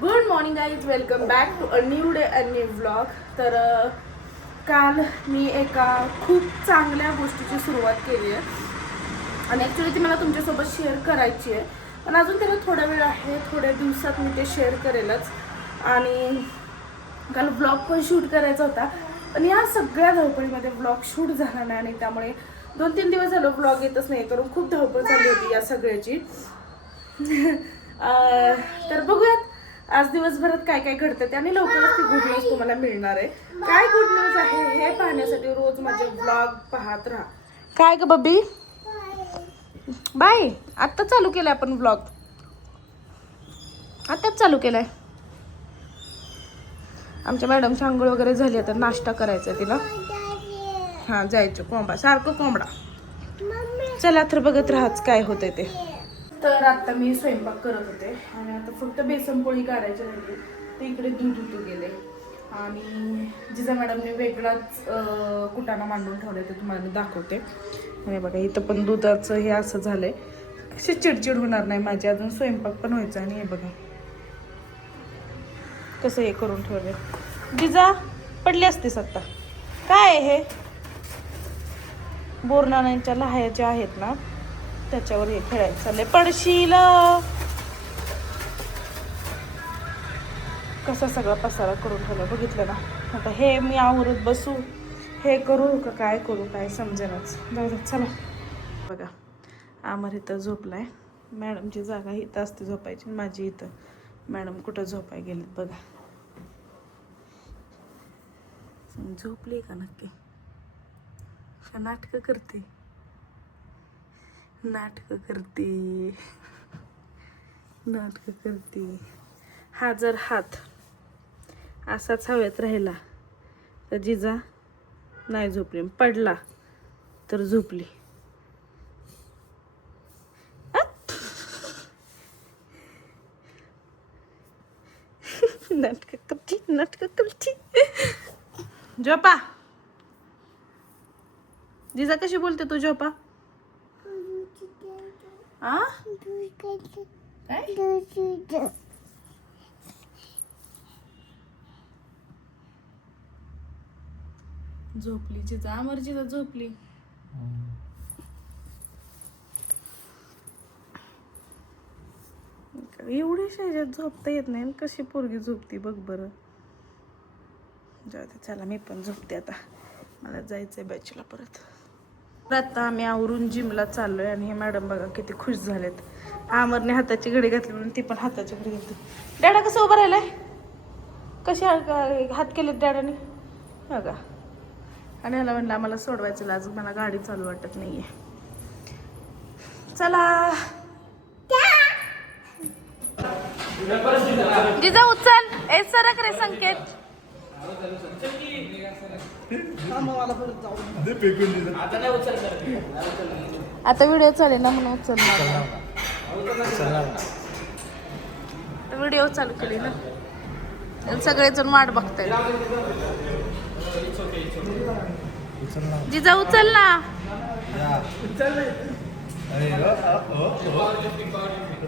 Good morning guys, welcome back to a new day a new vlog. तर काल मी एका खूप चांगल्या गोष्टीची सुरुवात केली आहे आणि ॲक्च्युली ती मला तुमच्यासोबत शेअर करायची आहे, पण अजून त्याला थोडा वेळ आहे. थोड्या दिवसात मी ते शेअर करेलच. आणि काल व्लॉग पण शूट करायचा होता, पण या सगळ्या धावपळीमध्ये व्लॉग शूट झाला नाही आणि त्यामुळे 2-3 दिवस झालं व्लॉग येतच नाही, कारण खूप धावपळ झाली होती या सगळ्याची. तर बघूयात आज दिवसभरात काय काय घडतं ते, आणि लवकरच ती गुड न्यूज तुम्हाला मिळणार आहे. काय गुड न्यूज आहे हे पाहण्यासाठी रोज माझे व्लॉग पाहत राहा. काय ग बब्बी, बाय. आत्ता चालू केलाय आपण व्लॉग, आत्ताच चालू केलाय. आमच्या मॅडमची आंघोळ वगैरे झाली, आता नाश्ता करायचा तिला. हा जायचं कोंबडा, सारखं कोंबडा. चला तर बघत राहाच काय होतंय ते. तर आता मी स्वयंपाक करत होते आणि आता फक्त बेसन पोळी काढायची राहिली, ते इकडे दूध उतू गेले. आणि जिजा मॅडमने वेगळाच कुटाणा मांडून ठेवले, ते तुम्हाला मी दाखवते. आणि बघा इथं पण दुधाचं हे असं झालंय, कशी चिडचिड होणार नाही माझी. अजून स्वयंपाक पण व्हायचा. आणि हे बघा कसं हे करून ठेवले. जिजा पडली असतीस आता. काय हे बोरनाण्यांच्या लहायच्या आहेत ना, त्याच्यावर हे खेळायचं चाललंय. पडशील. कसा सगळा पसारा करून ठेवला बघितलं ना. आता हे मी आवरत बसू, हे करू का काय करू काय समजेनाच. जाऊ दे चला. बघा आमर इथं झोपलाय. मॅडमची जागा इथं असते झोपायची, माझी इथं. मॅडम कुठं झोपाय गेलेत बघा. झोपली का नक्की? नाटकं करते, नाटकं करते, नाटकं करते. हा जर हात असाच हवेत राहिला तर जिजा नाही झोपली, पडला तर झोपली. नाटकं करते, नाटकं करते. झोपा. जिजा कशी बोलते तू? झोपा. आ झोपली जिजा, अमर जिजा झोपली. एवढी शाळेत झोपता येत नाही, कशी पोरगी झोपती बघ बरं. जाऊ दे चला, मी पण झोपते आता, मला जायचंय बॅचला परत. आता आम्ही आवरून जिमला चाललोय. आणि हे मॅडम बघा किती खुश झालेत. आमरने हाताची घडी घातली म्हणून ती पण हाताची घडी घातली. डॅडा कसं उभं राहिलाय, कसे हात केलेत डॅडाने बघा. आणि ह्याला म्हणलं आम्हाला सोडवायचं, आज मला गाडी चालू वाटत नाहीये. चला जिजा उचल. ए सरक रे संकेत. आता व्हिडिओ चालेल ना म्हणून उचलणार. व्हिडिओ चालू केली ना, सगळेजण वाट बघताय. जिजा उचल ना.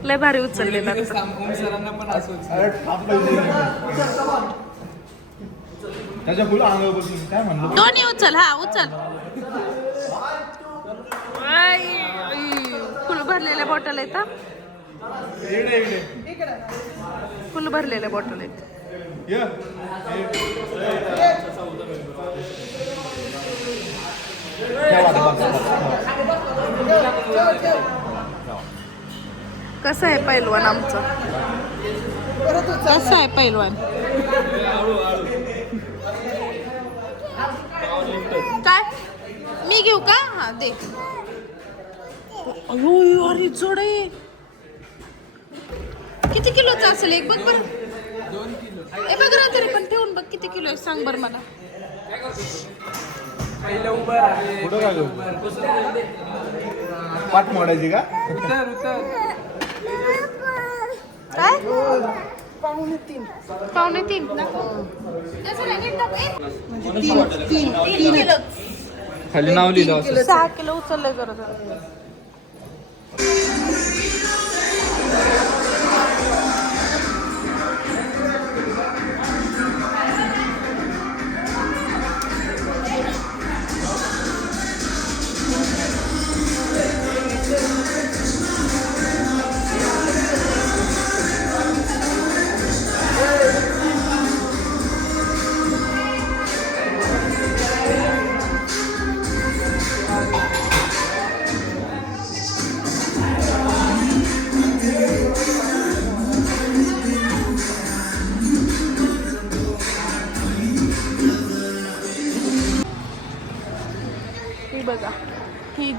लय भारी उचलले ना. दोन्ही उचल. हा उचल. फुल भरलेल्या बॉटल आहेत. फुल भरलेल्या बॉटल आहेत. कसं आहे पैलवान आमचं? कसं आहे पैलवान? काय मी घेऊ का? हा दे. अरे जोड आहे. किती किलोचा असेल एक? बघ बरं. 2 किलो. ए बघ ना तरी पण ठेवून बघ किती किलो आहे, सांग बरं मला. पाठ मोडायची का? काय? 2.5. 2.5 किलो. खाली नाव लिहिलं 6 किलो उचललंय जरा.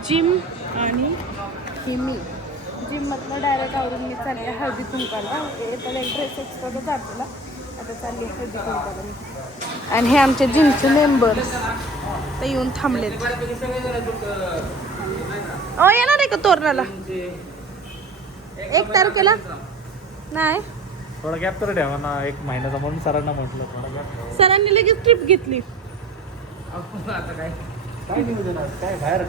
जिम आणि ही मी जिममधनं डायरेक्ट आवरून मी चालले हळदी कुंकाला. त्याला एक ड्रेस एक्स्ट्राचा जातेला, आता चालली हळदी कुंकाला मी. आणि हे आमचे जिमचे मेंबर ते येऊन थांबलेत. येणार आहे का तोरणाला 1 तारखेला? नाही, थोडा गॅप तर ठेवा ना, 1 महिन्याचा म्हणून सरांना म्हटलं थोडा गॅप. सरांनी लगेच ट्रिप घेतली. आता काय नियोजन आहे? काय बाहेर